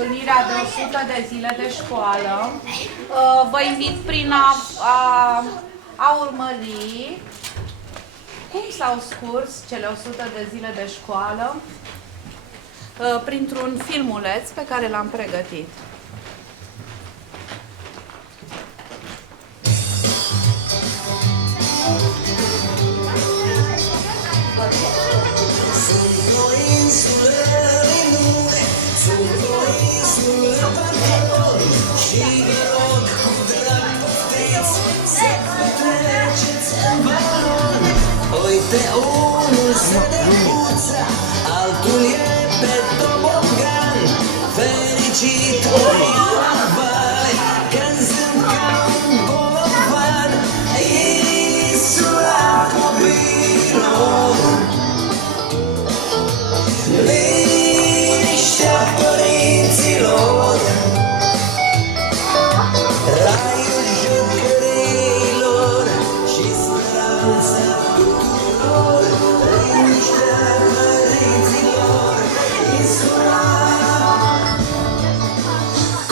întâlnirea de 100 de zile de școală. Vă invit prin a urmări cum s-au scurs cele 100 de zile de școală printr-un filmuleț pe care l-am pregătit. Uite, unul se debuță, altul e pe tobogan. Fericit ori la vale, când sunt ca un bolovan. Insula copilor, liniștea părinților, raiul jucăriilor și speranța tuturor. Liniștea părinților, insula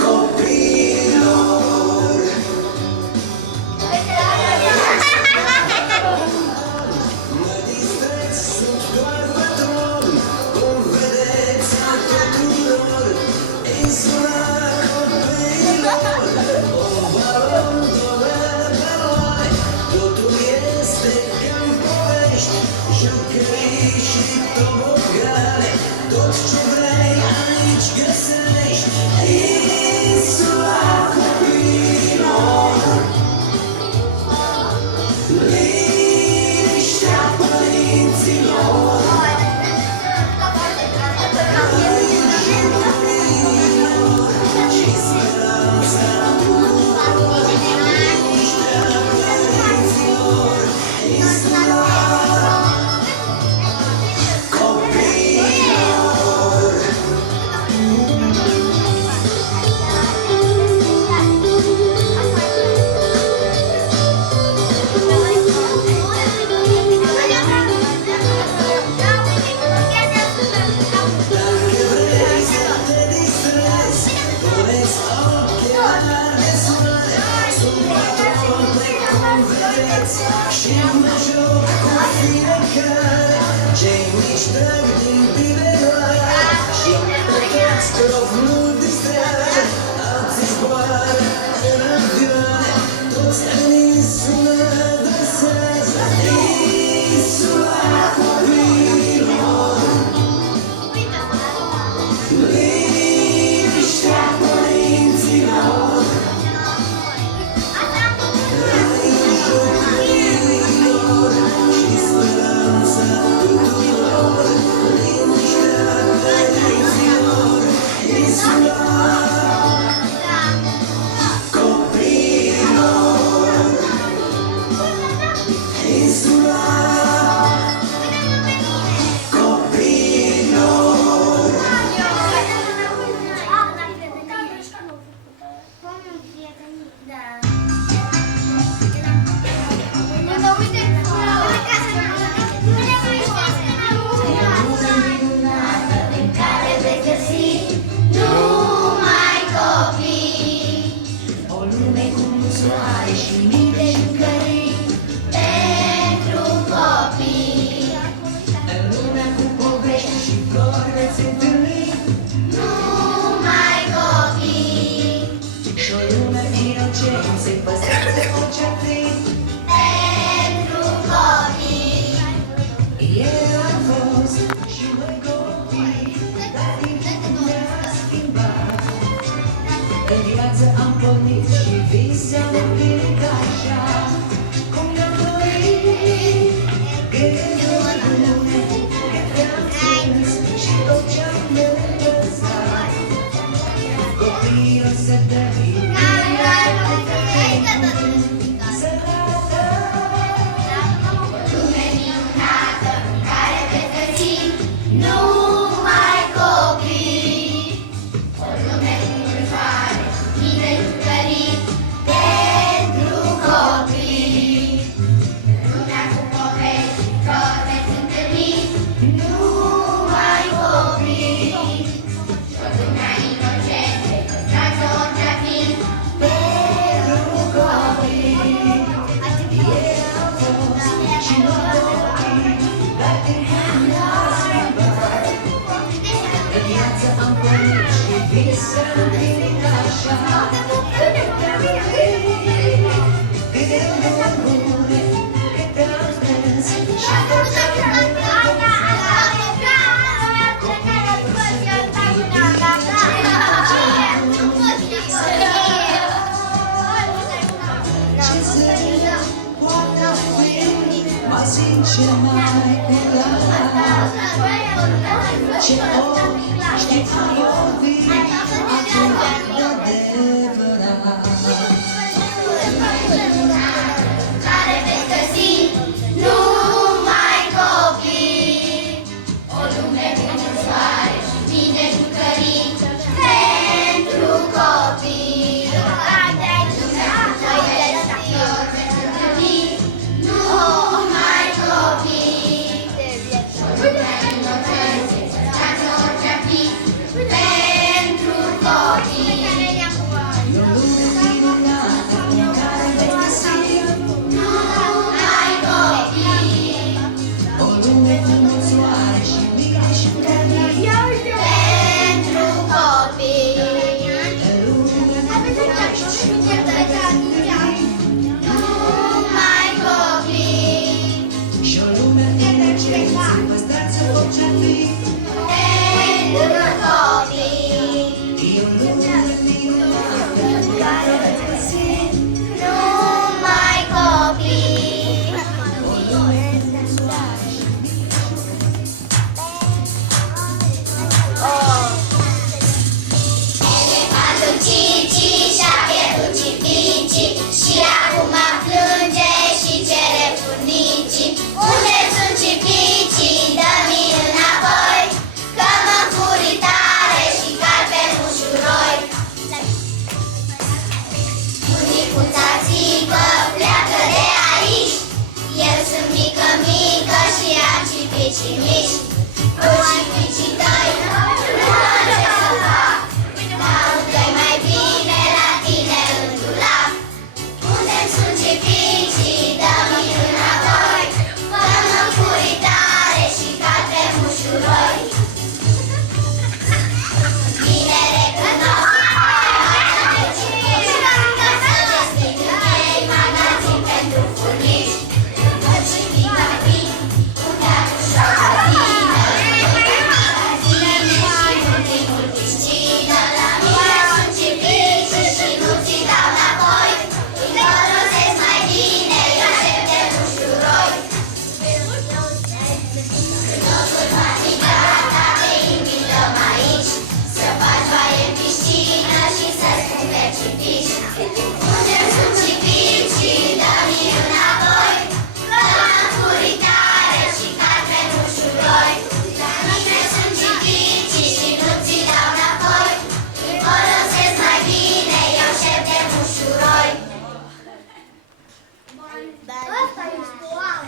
copilor. Mă distrez, sunt doar patron, cum vedeți a tuturor. Insula copilor, un balon, două baloane, totul este ca-n povești, jucării și tobogane, tot ce vrei aici găsești. Insula copilor, liniștea părinților, raiul jucăriilor și speranța tuturor. Liniștea părinților, insula copilor. Dacă vrei să te distrezi, puneți ochelari de soare. Sunt patron de cum vedeți și mă joc cu fiecare. Cei mici trag din biberoare și pe toți prof nu distrage. Alții zboară în avioane, toți în insulă dansează. Insula copilor, liniștea părinților, raiul jucăriilor și speranța tuturor. Liniștea părinților, insula copilor, insula copilor. O lume cu mult soare și mii de jucării pentru copii. În lumea cu povești și flori veți întâlni numai copii. Și o lume inocențe păstrați orice ar fi pentru copii. Ieri am fost și noi copii, dar din timp ne-a schimbat. În viață am pornit și vise am împlinit așa cum ne-am dorit. Gânduri bune care am strâns și tot ce-am învățat. Copiii o să dărim sărată. Lume minunată în care veți găsi numai copii. O lume cu mult soare, mii de jucării pentru copii. visăm timp așa. Câte lucruri, câte amenzi și ce zi poate fi mai sincer, mai curat. Ce ochi știi ai iubit atât de adevărat. Care veți găsi numai copii, o lume cu mult soare și mii de jucării pentru copii. Numai copii, pentru copii. E o lume minunată în care vei găsi Numai copii, o lume cu mult soare și mii de jucării. pentru copii. E lume Numai copii, și o lume inocență, păstrați orice fi. pentru copii. E o lume minunată în care vei găsi Numai copii. o lume cu soare și mii de Elefantul Cici și-a pierdut cipici și acum plânge și cere furnicii. Unde sunt cipicii? Dă-mi înapoi, că mă furi tare și cal pe mușuroi. Bunicuța țică, pleacă de aici. Eu sunt mică, mică și am cipicii mici. Cu cipicii tăi, nu am ce să fac. Dă-i mai bine la tine în dulap. Unde-mi sunt cipicii? Dă-mi înapoi, că mă furi tare și cad pe mușuroi. Bine recunosc, că cipici, că să deschid în ei magazin pentru furnici. Că cipic va fi un teatru ușor să vină, magazine și multimul piscină. La mine sunt cipicii și nu ți dau înapoi. Îi folosesc mai bine, eu șef de mușuroi. Când totul va fi gata, te invităm aici să faci baie în piscină și să-ți cumperi cipici. Unde-mi sunt cipicii? Dă-mi înapoi, că m-am furit tare și cad pe mușuroi. La mine sunt cipicii și nu ți dau înapoi. Îi folosesc mai bine, eu șef de mușuroi. Asta e școala.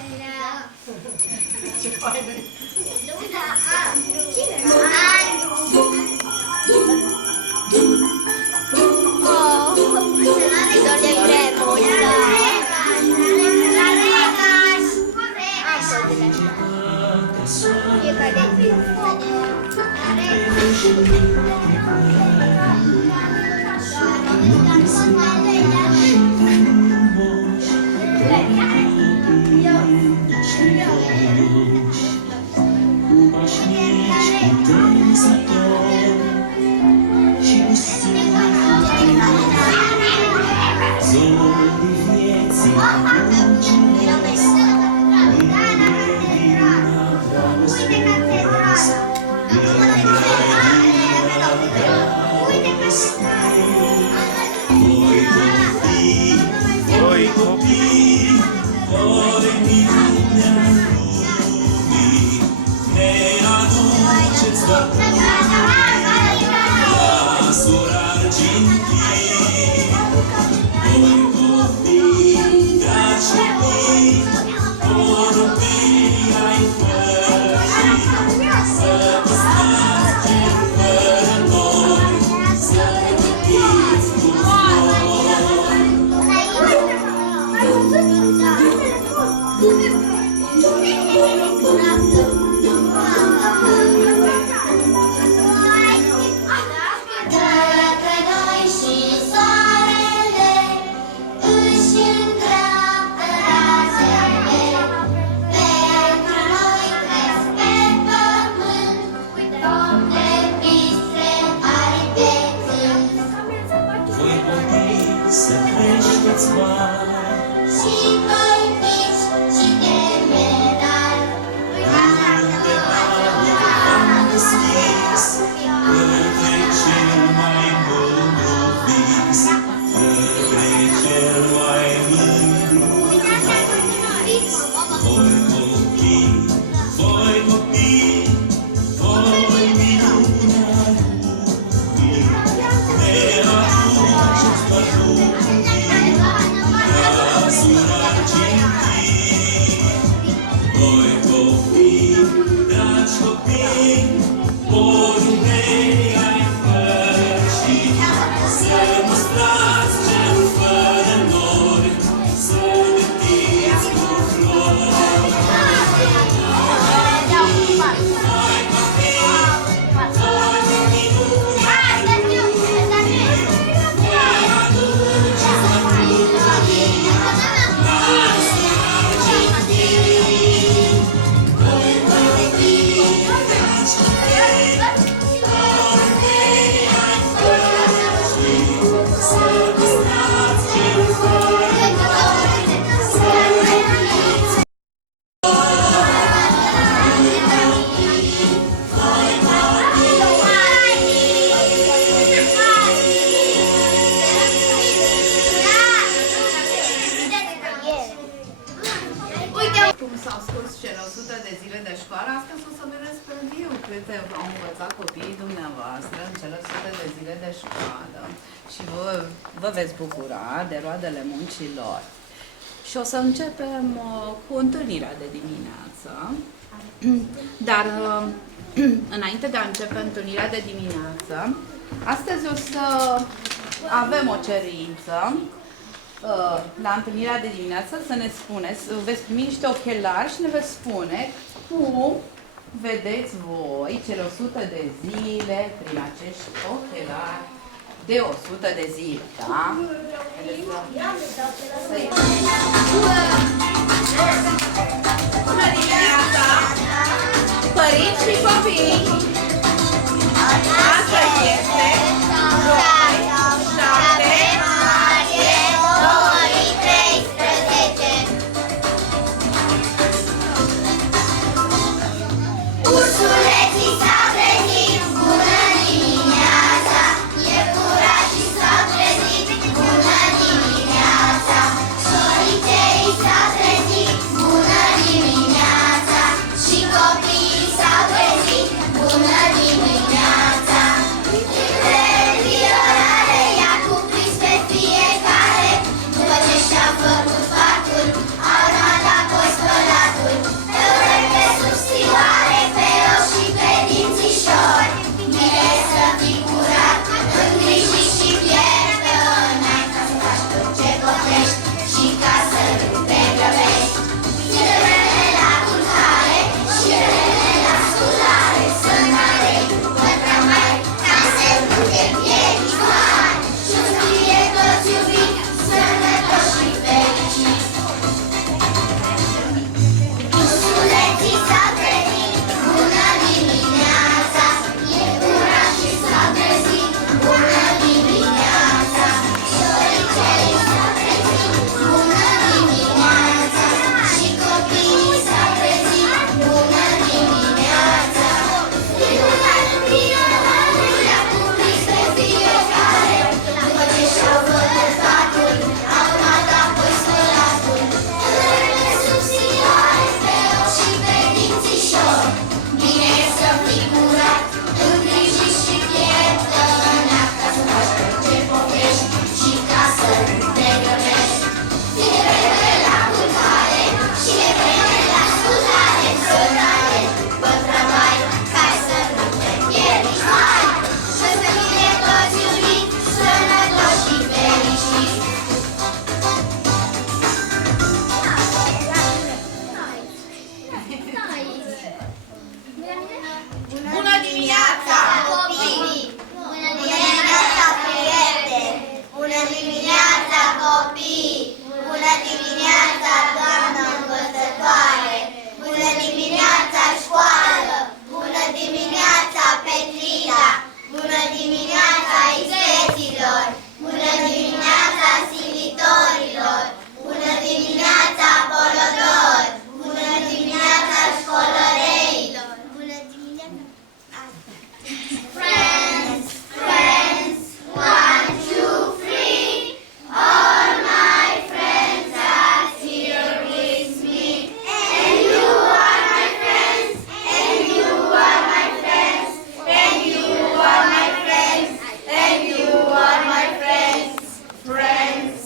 Voi copii, voi minunea lumii, ne aduceți glasul argintii. Voi copii, dragi copii, porumbii ai pășii, să păstrați gen fără noi, să iubiți cu credeți, au învățat copiii dumneavoastră în cele 100 de zile de școală și vă veți bucura de roadele muncilor. Și o să începem cu întâlnirea de dimineață. Dar înainte de a începe întâlnirea de dimineață, astăzi o să avem o cerință la întâlnirea de dimineață să ne spuneți, veți primi niște ochelari și ne veți spune cum vedeți voi cele 100 de zile prin acești ochelari de 100 de zile, da? Bună dimineața, părinți și copii! Astăzi este joi, 7 martie 2013. Ursuleții s-au trezit, bună dimineața! Iepurașii s-au trezit, bună dimineața! Șoriței s-au trezit, bună dimineața! Și copiii s-au trezit, bună dimineața! Viorare i-a cuprins pe fiecare, după ce și-au făcut sfatul, au luat apoi spălatul. Pe subțioare, pe ochi și pe dințișori, bine să fii curat, îngrijit și pierdănat, ca să faci tot ce poftești și ca să nu te grăbești. Zilele la culcare și rele la sculare, să n-alegi pătra mai, ca să nu te piedici mari. Și-ți fie toți iubiți, sănătoși și fericiți. Ursuleții s-au trezit, bună dimineața! Iepurașii s-au trezit, bună dimineața! Șoriței s-au trezit, bună dimineața! Și copiii s-au trezit, bună dimineața! Viorare i-a cuprins pe fiecare, după ce și-au făcut sfatul, au luat apoi spălatul. Pe subțioare, pe ochi și pe dințișori, bine să fii curat, îngrijit și pierdănat, ca să faci tot ce poftești și ca să nu te grăbești. Fie vreme la culcare și e vreme la sculare, să n-alegi pătra mai, ca să nu te pierdici mai. Să fie toți iubiți, sănătoși și fericiți. Bună dimineața, copii! Bună dimineața, prieteni! Bună dimineața, copii! Bună dimineața, doamnă învățătoare! Bună dimineața, școală! Bună dimineața, Petrina! Bună dimineața, ispeților! Bună dimineața, silitorilor! Bună dimineața, polodor! Bună dimineața, școlăreilor! Bună dimineața! Friends, friends, 1, 2, 3. All my friends are here with me. And you are my friends. And you are my friends. And you are my friends. And you are my friends. Friends,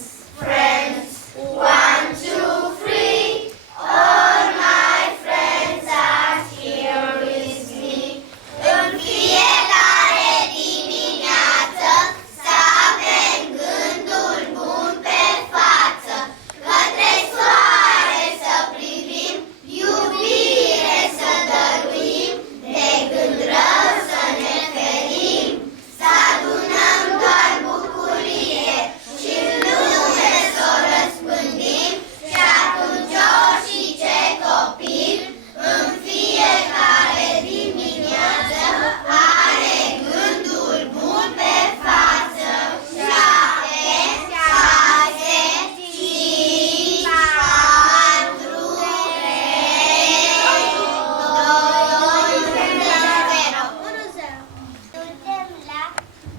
friends, 1, 2, 3. All my friends are here with me. În fiecare dimineață să avem gândul bun pe față, către soare să privim, iubire să dăruim, de gând rău să ne ferim, să adunăm doar bucurie și în lume să o răspândim. Și atunci orice copil în fiecare dimineață are gândul bun pe față. 7, 6, 5, 4, 3, 2, 1.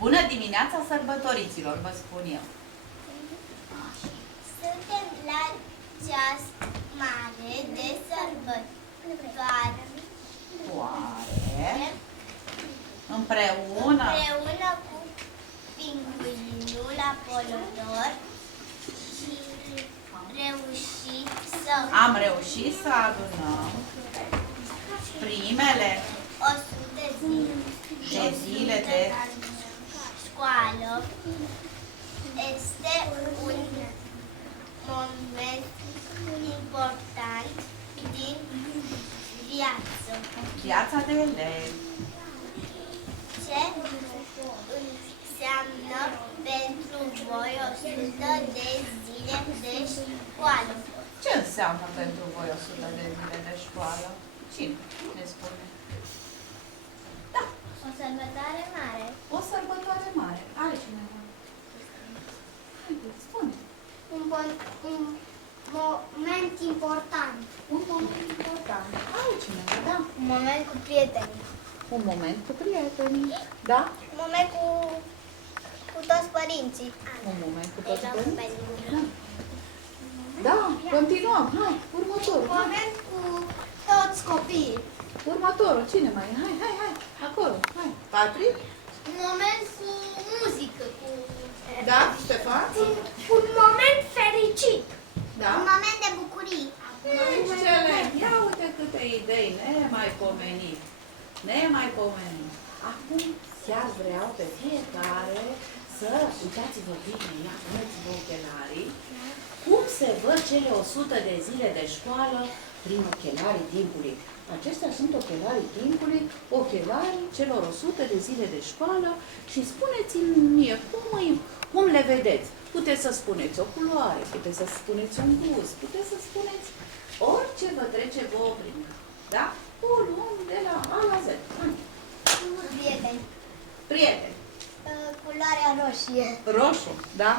Bună dimineața, sărbătoriților, vă spun eu. Suntem la ceas mare de sărbătoare. Oare Împreună cu pinguinul Apolodor am reușit să adunăm primele 100 de zile de școală. Este un moment important din viața de elev. Ce înseamnă pentru voi 100 de zile de școală? Ce înseamnă pentru voi 100 de zile de școală? Cine ne spune? Da. O sărbătoare mare. O sărbătoare mare. Are cineva? Haideți, spune. Un moment important. Un moment important. Are cineva, da. Un moment cu prietenii. Un moment cu prietenii. Da? Un moment cu toți părinții. Un moment cu toți părinții. Da. Da, continuăm. Hai, următorul. Un moment cu toți copiii. Următorul. Cine mai e? Hai. Acolo. Hai. Patri? Un moment cu muzică. Da, Ștefan? Un moment fericit. Da. Un moment de bucurie. Excelent! Ia uite câte idei nemaipomenit. Acum chiar vreau pe fiecare să uitați-vă bine, ia, puneți-vă ochelarii. Cum se văd cele 100 de zile de școală prin ochelarii timpului? Acestea sunt ochelarii timpului, ochelarii celor 100 de zile de școală și spuneți-mi mie cum le vedeți. Puteți să spuneți o culoare, puteți să spuneți un gust, puteți să spuneți orice vă trece vouă prin. Da? O luăm de la A la Z. Prieteni. Prieteni. Culoarea roșie. Roșu, da?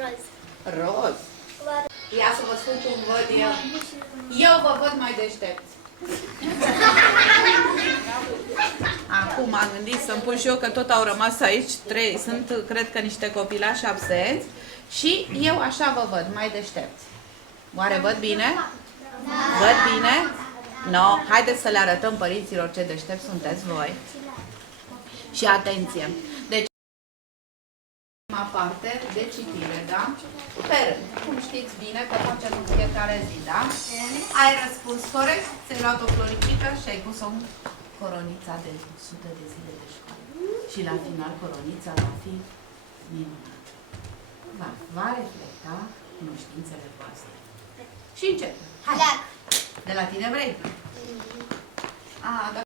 Roz. Roz. Ia să vă spun cum văd eu. Eu vă văd mai deștepți. Acum am gândit să-mi pun și eu, că tot au rămas aici trei. Sunt, cred că, niște copilași absenți. Și eu așa vă văd, mai deștepți. Oare văd bine? Văd bine? No. Haideți să le arătăm părinților ce deștepți sunteți voi. Și atenție! Deci, prima parte de citire, da? Pe rând. Cum știți bine că facem în fiecare zi, da? Ai răspuns corect, ți-ai luat o floricică și ai pus-o în coronița de 100 de zile de școală. Și la final coronița va fi minunată. Va reflecta cunoștințele voastre. Și încep. Hai! De la tine vrei? Da.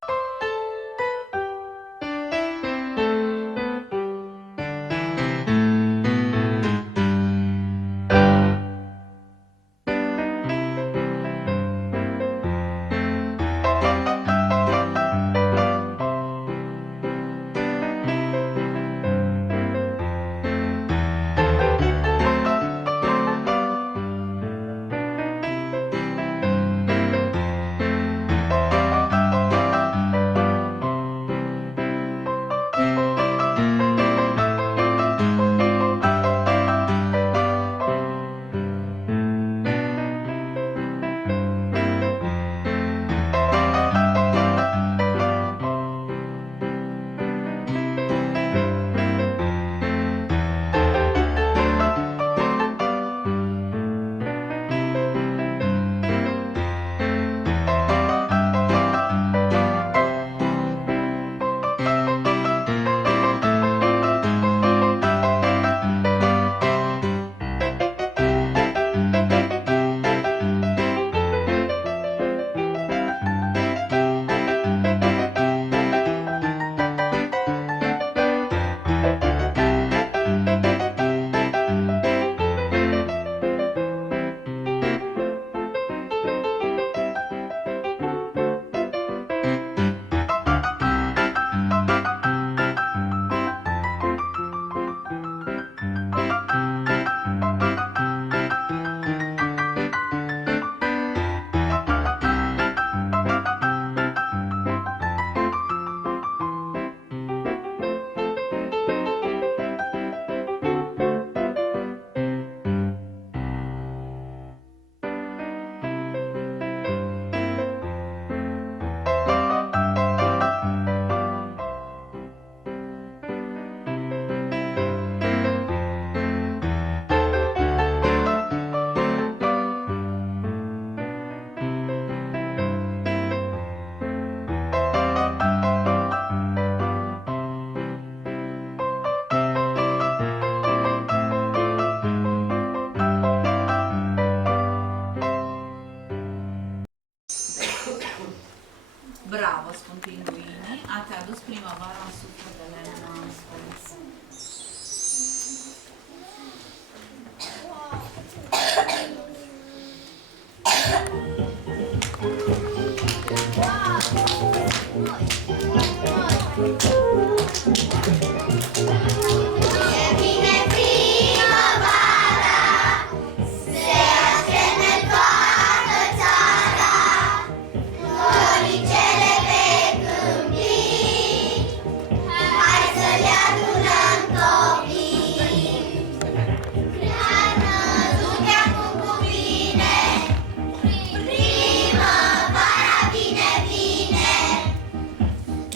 pinguinii, ați adus primăvara în sufletele noastre. Vine primăvara, se așterne toată țara, floricele pe câmpii, hai să le adunăm topii. Năzutea cum cuvine, primăvara vine, vine.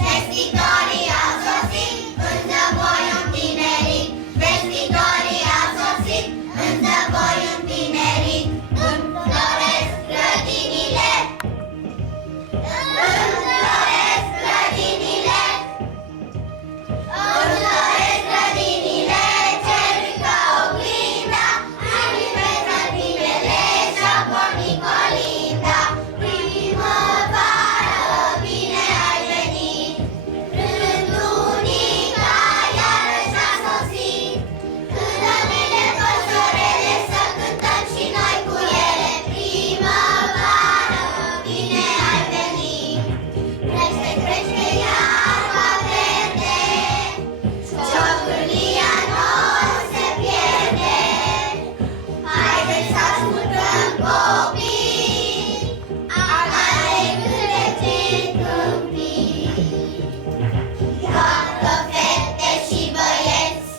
Vestitorii au sosit, în zăvoi întinerit. Vestitorii au sosit, în zăvoi întinerit. Înfloresc grădinile, înfloresc grădinile, înfloresc grădinile, cerul ca oglinda, albinele, albinele, și-au pornit colinda. Primăvară, bine ai venit, rândunica iarăși a sosit. Cântările, păsărele, să cântăm și noi cu ele. Primăvară, bine ai venit. Crește, crește iarba verde, ciocârlia nouă se pierde. Haideți să ascultăm copii, ale cântece în câmpii. Joacă fete și băieți,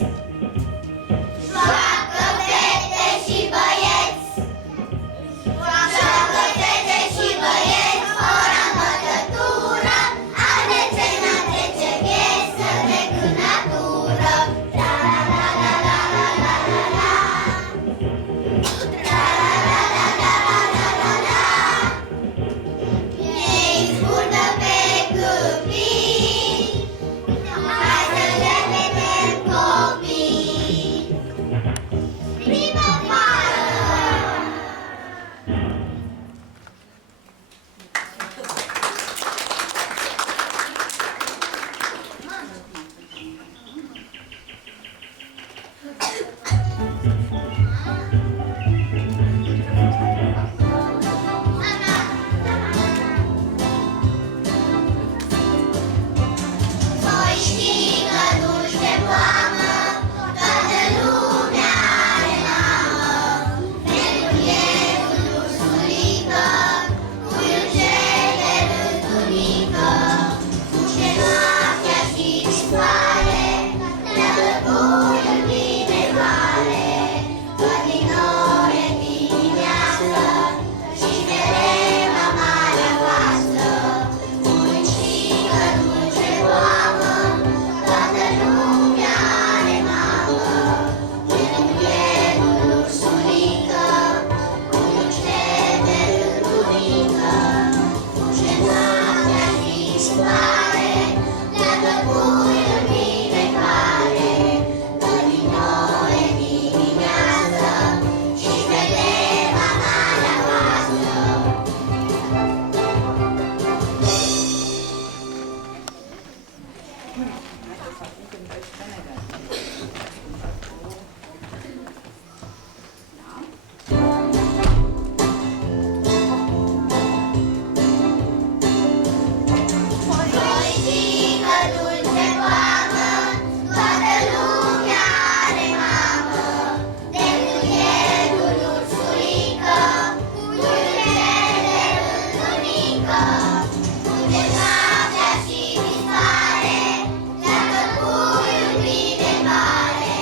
joacă fete și băieți, joacă fete și băieți, ora învățătură, a decena trece vieți, să trec în natură. La la la la la la la la la. La la la la la la la la la. Ei zburtă pe câmpii, hai să le vedem copii. Primăvară! Voi știi că duci de poamă, toată lumea are mamă. Nebunietul ursulică, puiul cel de rândunică. Fuge noaptea și dispare, leagă puiul bine mare. Tot din ore dimineață, și mereu la marea voastră. Voi știi că duce poamă, toată lumea are mamă. Nebunierul ursulică, puiul cel de rândunică. Fuge noaptea și dispare, leagă puiul bine mare. Tot din ore dimineață, și mereu la marea voastră. Voi știi că dulce poamă, toată lumea are mamă. Nebunierul ursulică, puiul cel de rândunică. Fuge noaptea și dispare, leagă puiul bine mare.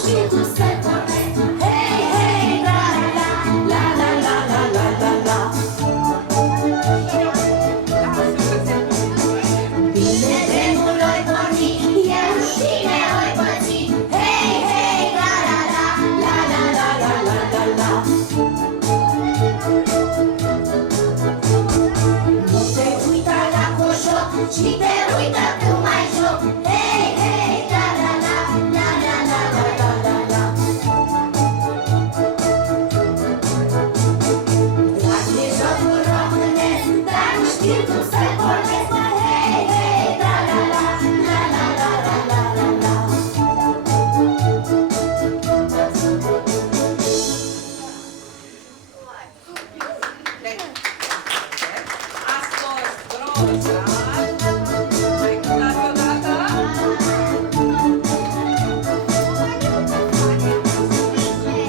știu cum să pornesc. Hei, hei, la la la la la la la la la. Bine de mult oi porni, eu cine oi păți. Hei, hei, la la la la la la la la la la. Nu te uita la coșoc, ci te uită tu mai joc. Hei, hei, la la la la la la la la la la. Drag de jocul românesc, dar nu știu cum să-l pornesc. Hei, hei, la la la la la la la la la la. Ați fost grozavi. Mai cântați odată?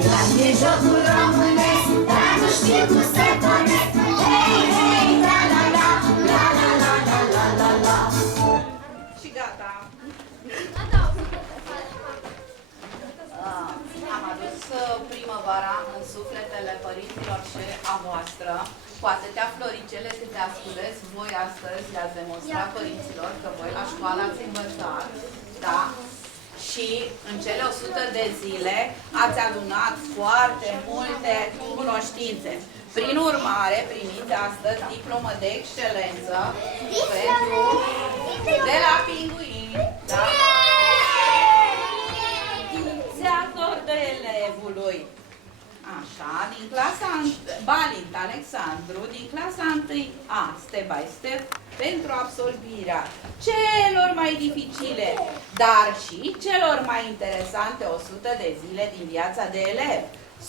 Drag de jocul românesc, dar nu știu cum să-l pornesc. Hei, hei, la la la la la la la la la la. Și gata. Am adus primăvara în sufletele părinților și a voastră. Cu atâtea floricele câte ați cules voi astăzi, le-ați demonstrat părinților că voi la școală ați învățat, da? Și în cele 100 de zile ați adunat foarte multe cunoștințe. Prin urmare, primiți astăzi diplomă de excelență pentru de la Pinguini, da? Se acordă elevului. Așa, din clasa Balint Alexandru, din clasa 1A, step by step, pentru absolvirea celor mai dificile, dar și celor mai interesante 100 de zile din viața de elev.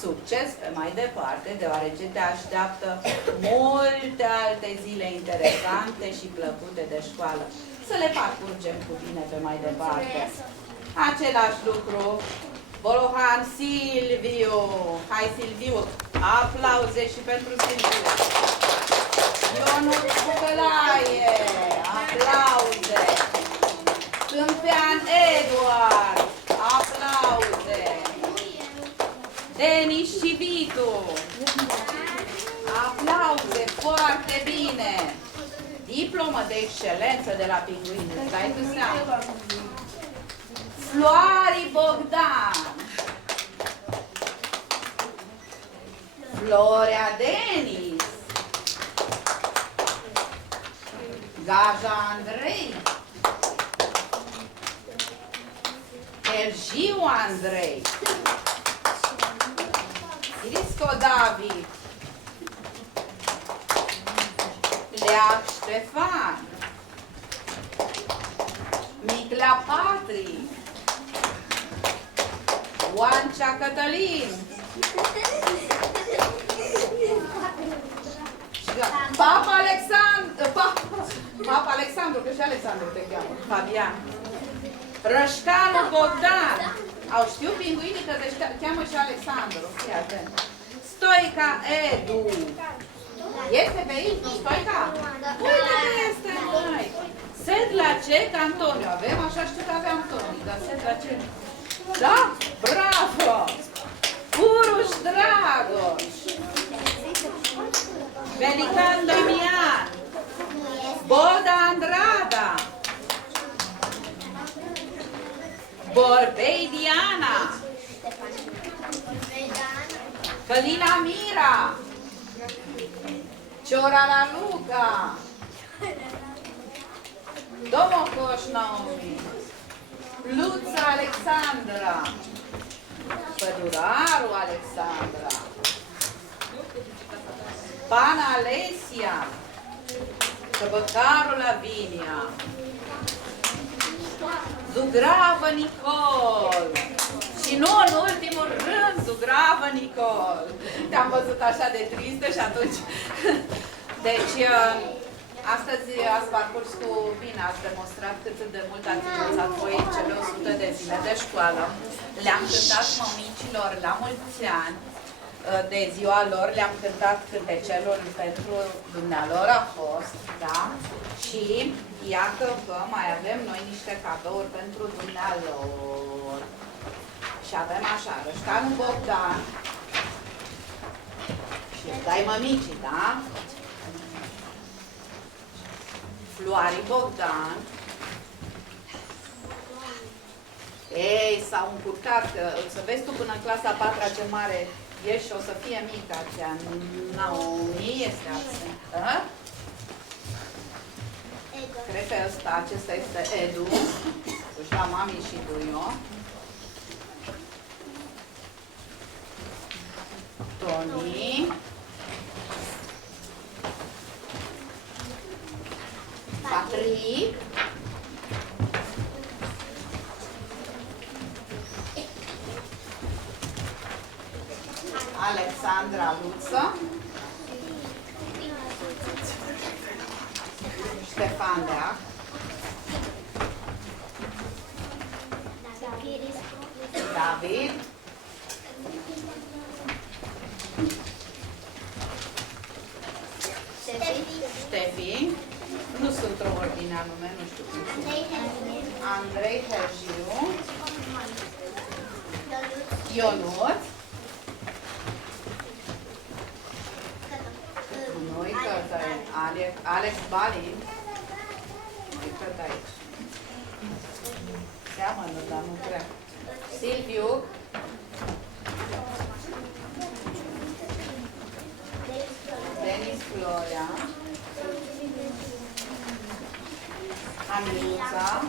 Succes pe mai departe, deoarece te așteaptă multe alte zile interesante și plăcute de școală. Să le parcurgem cu bine pe mai departe. Același lucru. Bolohan Silviu. Hai, Silviu. Aplauze și pentru Silviu. Ionuț Bucălaie. Aplauze. Câmpean Eduard. Aplauze. Denis Civitu. Aplauze. Foarte bine. Diplomă de excelență de la Pinguini. Dai tu seama. Floari Bogdan. Florea Denis. Gaja Andrei. Ergiu Andrei. Irisco David. Leac Ștefan. Miclea Patrick. Oancea Cătălin. Papa Alexandru. Papa Alexandru, că și Alexandru te cheamă. Fabian. Rășcanu Bogdan. Au știu Pinguinii că te cheamă și Alexandru. Fii atent. Stoica Edu. Este pe aici, nu Stoica? Uite că este, măi. Sedlacek Antoniu. Avem, așa știu că avea Antoniu, dar Sedlacek. Da? Bravo! Uruș Dragoș. Velican Damian. Boda Andrada. Borbei Diana. Călina Mira. Ciorala Luca. Domocoș Naomi. Luța Alexandra. Păduraru Alexandra. Pana Alesia. Căbăcarul Lavinia. Zugravă Nicol. Și nu în ultimul rând, Zugravă Nicol. Te-am văzut așa de tristă și atunci... Deci, astăzi ați parcurs cu bine, ați demonstrat cât de mult ați învățat voi în cele 100 de zile de școală. Le-am cântat mămicilor la mulți ani de ziua lor, le-am cântat cântecelul pentru dumnealor a fost, da? Și iată că mai avem noi niște cadouri pentru dumnealor. Și avem așa, Rășcanu Bogdan. Și îți dai mămicii, da? Floari Bogdan. Ei, s-au încurcat, să vezi tu până în clasa 4-a ce mare ești și o să fie mică aceea. Naomi este absentă. Cred că acesta este Edu. Își da mami și Duio. Toni. Patrick. Alexandra Luță. Ștefan Deac. David. Ștefi. Nu sunt o ordine anume, nu știu cum sunt. Andrei Hergiu. Ionut. Nu-i Cătăi. Alex Balin. Nu-i Cătăi aici. Seamănă, dar nu prea. Silviu. Denis Florea. Amiluța.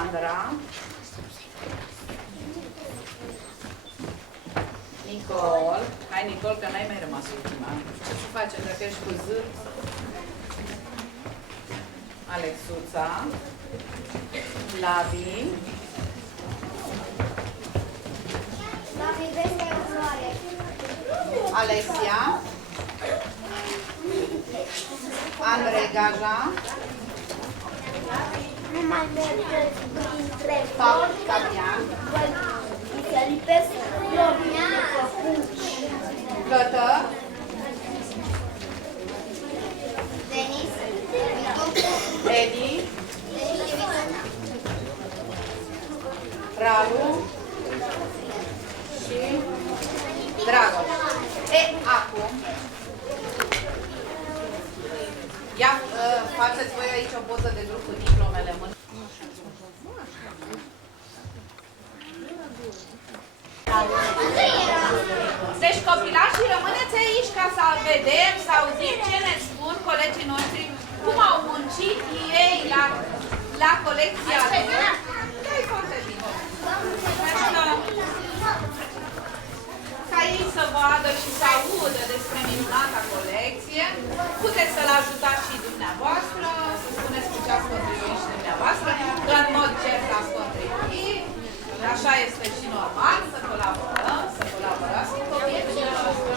Andra. Nicol. Hai, Nicol, că n-ai mai rămas ultima. Ce să facem dacă ești cu Z? Alexuța. Lavi. Alexia. Andrei Gaja. Nu mai mergeți printre Fabian. se lipesc florile de păpuci. Cătă. Denis. Edi. Ralu. Și Dragoș. Acum ia, faceți voi aici o poză de grup cu diplomele în mână. Deci copilașii, rămâneți aici ca să vedem, să auzim ce ne spun colegii noștri, cum au muncit ei la colecția lor. Da-i foarte bine. Ca ei să vadă și să audă despre minunata colecție. Puteți să-l ajutați și dumneavoastră, să spuneți cu ce ați contribuit și dumneavoastră, că în mod cert ați contribuit. Așa este și normal, să colaborăm, să colaborați cu copiii dumneavoastră.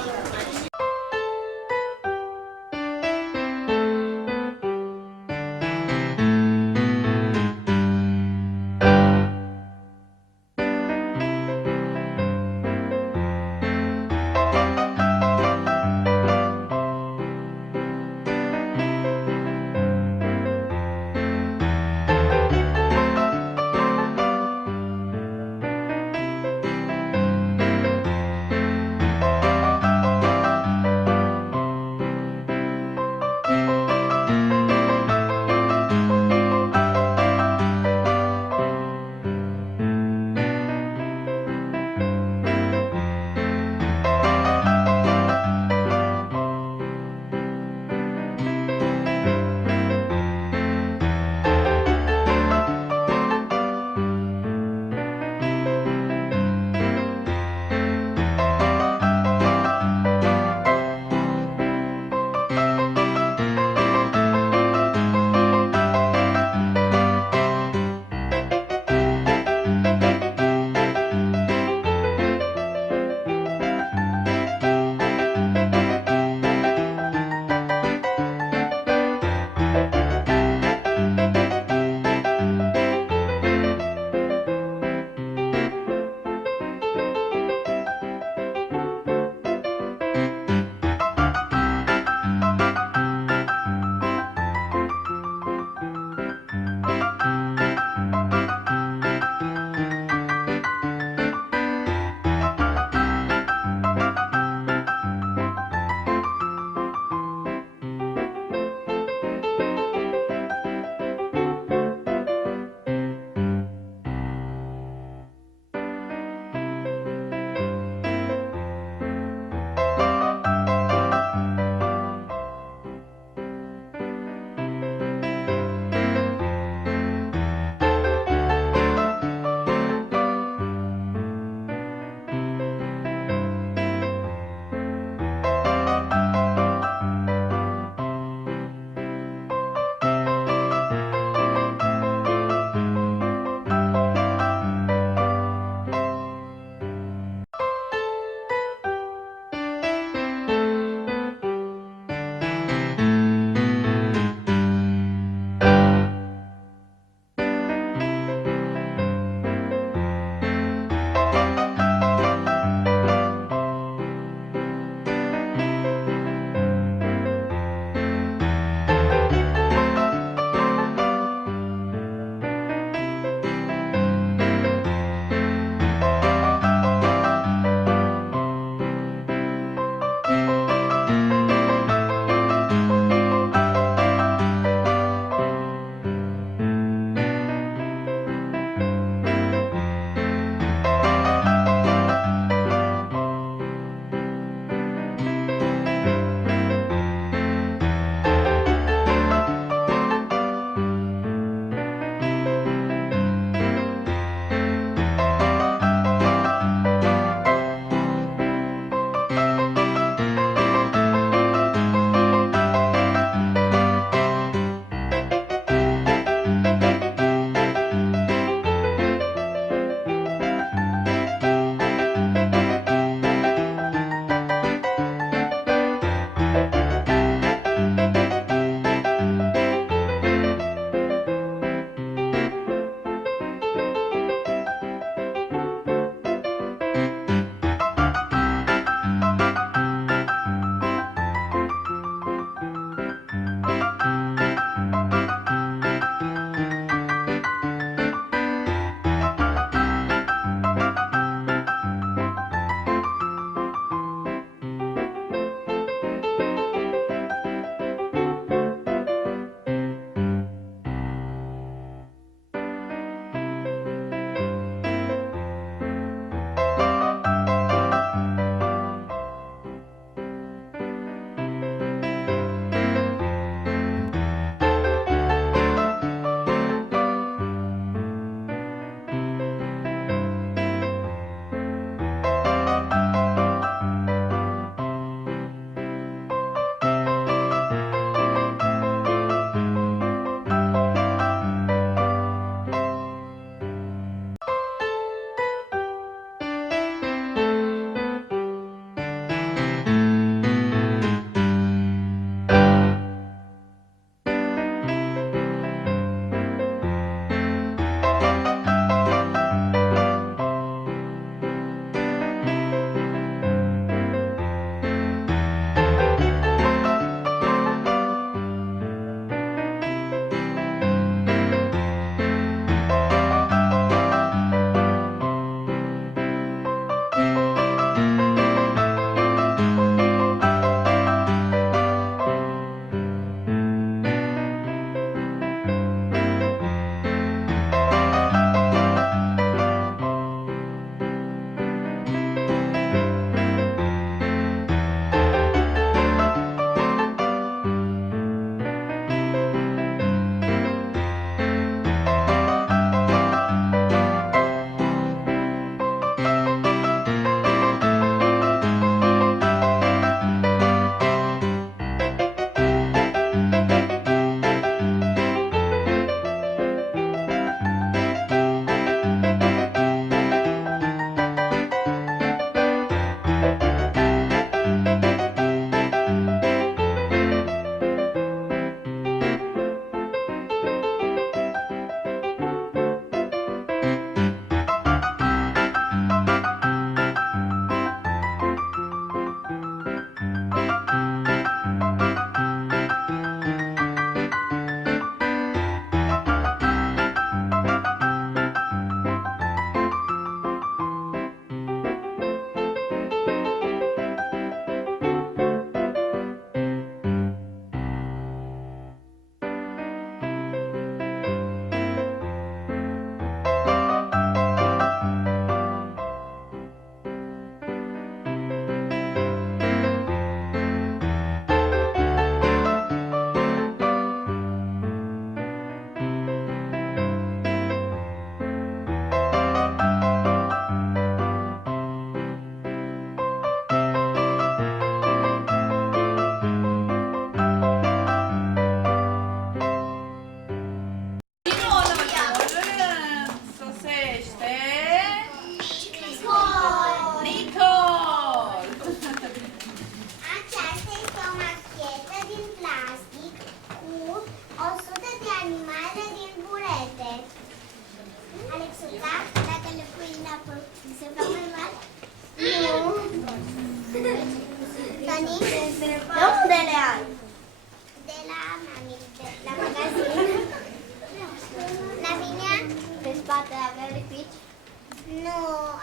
Nu,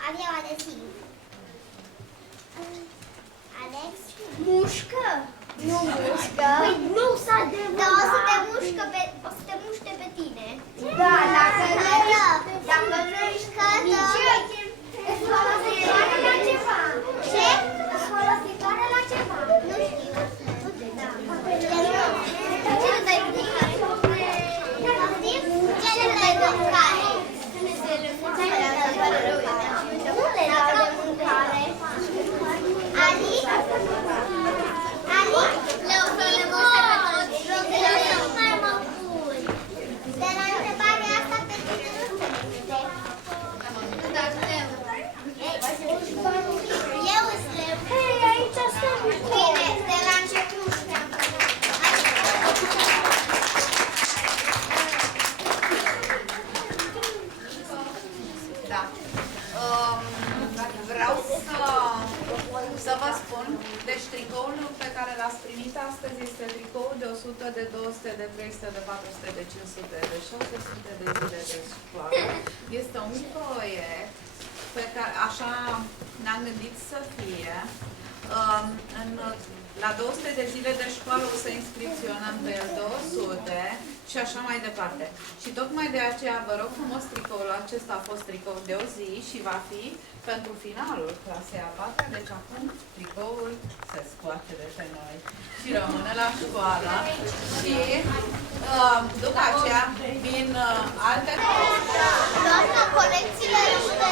aveau adeziv. Alex? Mușcă? Nu mușcă. Păi nu s-a de mușcă. Da, o să te muște pe tine. Da, dacă nu ești cătă. Ești folositoare la ceva. Ce? Ești folositoare la ceva. Nu știu. Ce nu dai mâncare? Ce nu dai mâncare? Nu le dau de mâncare. Ali? Ali? Le o să le muște pe toți. Nu mai mă pui. De la întrebarea asta pe tine nu te muște. Eu îți le pui. Aici sunt. Bine, de la început știam că nu. Da. Vreau să vă spun, deci tricoul pe care l-ați primit astăzi este tricoul de 100, de 200, de 300, de 400, de 500, de 600 de zile de școală. Este un proiect pe care așa ne-am gândit să fie. La 200 de zile de școală o să inscripționăm pe el 200 și așa mai departe. Și tocmai de aceea vă rog frumos, tricoul acesta a fost tricou de o zi și va fi pentru finalul clasei a 4-a, deci acum tricoul se scoate de pe noi și rămâne la școală și după aceea vin alte Doamna, colecțiile rămâne